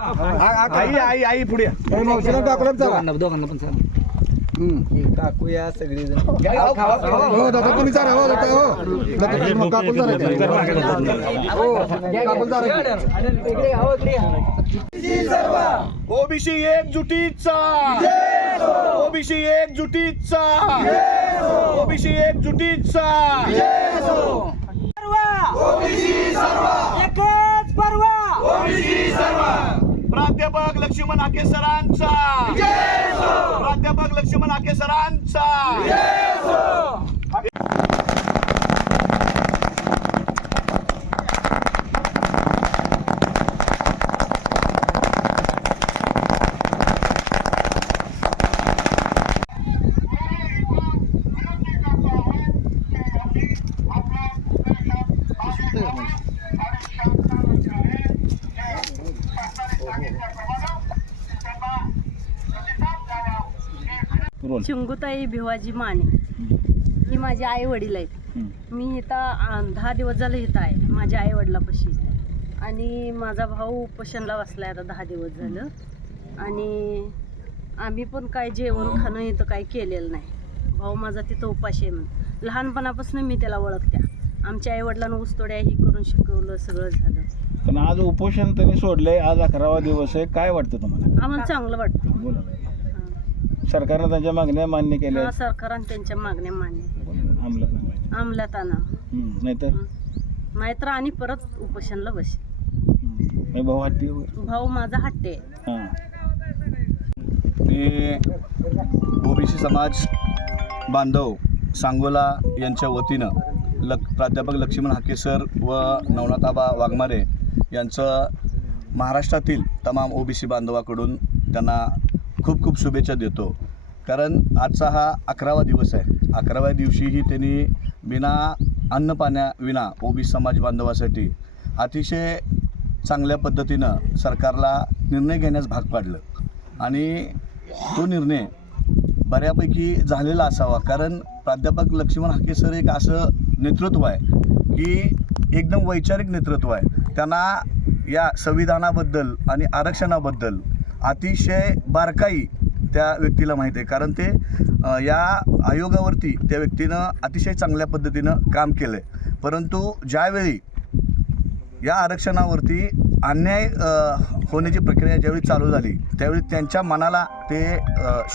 आई आई आई पुढे. दोघांना पण सांग हम्म. काकूया सगळी हो दादा तुम्ही चारा हो दादा हो. दादा कापून चारा. हो चारा ओबीसी एकजुटीचा. ओबीसी एकजुटीचा. ओबीसी एकजुटीचा. एकच परवा प्राध्यापक लक्ष्मण हाके सरांचा प्राध्यापक लक्ष्मण हाके सरांचा शिंगुताई भिवाजी माने. ही माझी आई वडील आहेत. मी इथं दहा दिवस झालं इथं आहे. माझ्या आई वडिलापाशी. आणि माझा भाऊ उपोषणला बसलाय आता दहा दिवस झालं. आणि आम्ही पण काय जेवण खाणं इथं काय केलेलं नाही. भाऊ माझा तिथं उपाशी आहे म्हणून. लहानपणापासून मी त्याला ओळखत्या आमच्या आई वडिलांना ऊसतोड्या ही करून शिकवलं सगळं झालं. पण आज उपोषण त्यांनी सोडलंय आज अकरावा दिवस आहे. काय वाटतं तुम्हाला? आम्हाला चांगलं वाटतं. बोला. सरकारनं त्यांच्या मागण्या मान्य केल्या हा, सरकारने त्यांच्या मागण्या मान्य केल्या अंमलात अंमलात आणा. नाहीतर? नाहीतर आणि परत उपोषणला बस हम्म. भाऊ वगैरे भाऊ माझा हट्टे आहे. हां. मी ओबीसी समाज बांधव सांगोला यांच्या वतीनं लक प्राध्यापक लक्ष्मण हाके सर व नवनाथाबा वाघमारे यांचं महाराष्ट्रातील तमाम ओबीसी बांधवाकडून त्यांना खूप खूप शुभेच्छा देतो. कारण आजचा हा अकरावा दिवस आहे. अकराव्या दिवशीही त्यांनी बिना अन्नपाण्याविना ओ बी ओबीसी समाज बांधवासाठी अतिशय चांगल्या पद्धतीनं सरकारला निर्णय घेण्यास भाग पाडलं. आणि तो निर्णय बऱ्यापैकी झालेला असावा. कारण प्राध्यापक लक्ष्मण हाके सर एक असं नेतृत्व आहे. की एकदम वैचारिक नेतृत्व आहे. त्यांना या संविधानाबद्दल आणि आरक्षणाबद्दल अतिशय बारकाई त्या व्यक्तीला माहीत आहे. कारण ते या आयोगावरती त्या व्यक्तीनं अतिशय चांगल्या पद्धतीनं काम केलं आहे परंतु ज्यावेळी या आरक्षणावरती अन्याय होण्याची प्रक्रिया ज्यावेळी चालू झाली त्यावेळी त्यांच्या मनाला ते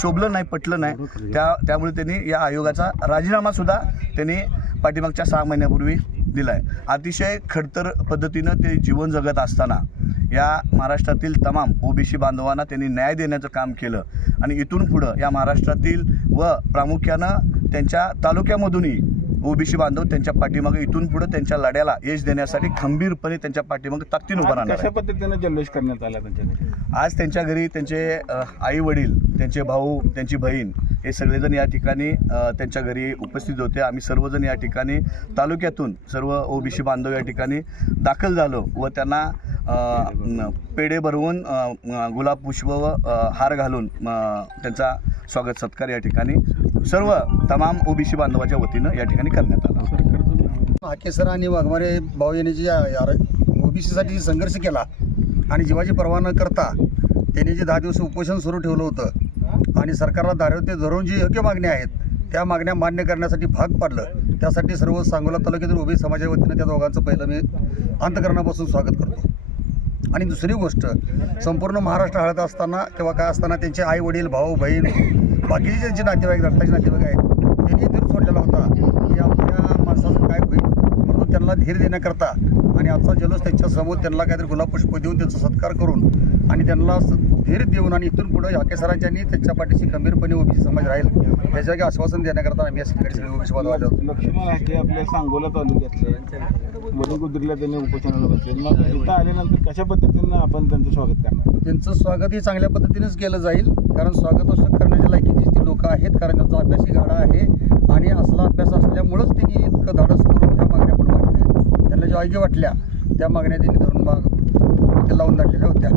शोभलं नाही पटलं नाही. त्या त्यामुळे त्यांनी या आयोगाचा राजीनामासुद्धा त्यांनी पाठीमागच्या सहा महिन्यापूर्वी दिला आहे अतिशय खडतर पद्धतीनं ते जीवन जगत असताना या महाराष्ट्रातील तमाम ओबीसी बांधवांना त्यांनी न्याय देण्याचं काम केलं. आणि इथून पुढं या महाराष्ट्रातील व प्रामुख्यानं त्यांच्या तालुक्यामधूनही ओबीसी बांधव त्यांच्या पाठीमागे इथून पुढे त्यांच्या लढ्याला यश देण्यासाठी खंबीरपणे त्यांच्या पाठीमागे ताकदीन उभा राहणार कशा आहे. पद्धतीनं जल्लोष करण्यात आला त्यांच्याकडे? आज त्यांच्या घरी त्यांचे आई वडील त्यांचे भाऊ त्यांची बहीण हे सगळेजण या ठिकाणी अ, त्यांच्या घरी उपस्थित होते. आम्ही सर्वजण या ठिकाणी तालुक्यातून सर्व ओबीसी बांधव या ठिकाणी दाखल झालो व त्यांना अ, न- पेढे भरवून अ, गुलाब पुष्प व अ, हार घालून अ, त्यांचा स्वागत सत्कार या ठिकाणी. सर्व तमाम ओबीसी बांधवाच्या वतीनं या ठिकाणी करण्यात आला. हाकेसर आणि वाघमारे भाऊ यांनी जी ओबीसीसाठी संघर्ष केला आणि जीवाची पर्वा न करता त्यांनी जे दहा दिवस उपोषण सुरू ठेवलं होतं आणि सरकारला दारिद्र्य धरून जी योग्य मागण्या आहेत त्या मागण्या मान्य करण्यासाठी भाग पाडलं. त्यासाठी सर्व सांगोला तालुक्यातील ओबीसी समाजाच्या वतीनं त्या दोघांचं पहिलं मी अंतकरणापासून स्वागत करतो. आणि दुसरी गोष्ट संपूर्ण महाराष्ट्र हळत असताना किंवा काय असताना त्यांचे आई वडील भाऊ बहीण बाकीचे ज्यांचे नातेवाईक रक्ताचे नातेवाईक आहेत त्यांनी धीर सोडलेला होता की आपल्या माणसाचं काय होईल म्हणून त्यांना धीर देण्याकरता आणि आजचा जल्लोष त्यांच्यासमोर त्यांना काहीतरी गुलाबपुष्प देऊन त्यांचा सत्कार करून आणि त्यांना स- धीर देऊन आणि इथून पुढे हाके सरांच्यांनी त्यांच्या पाठीशी खंबीरपणे ओबीसी समाज राहील. याच्या आश्वासन देण्याकरता आम्ही. लक्ष्मण हाके आपल्या सांगोला तालुक्यातले वडीकुद्रीला त्यांनी उपोषणाला बसले. मग इथं आल्यानंतर कशा पद्धतीनं आपण त्यांचं स्वागत करणार? त्यांचं स्वागत हे चांगल्या पद्धतीनेच केलं जाईल. कारण स्वागतोत्सव करण्याच्या लायकीची ती लोक आहेत कारण त्यांचा अभ्यासही गाडा आहे. आणि असला अभ्यास असल्यामुळंच त्यांनी इतकं धाडस करून ह्या मागण्या पण आहेत. त्यांना ज्या योग्य वाटल्या त्या मागण्या त्यांनी धरून माग लावून धाडलेल्या होत्या.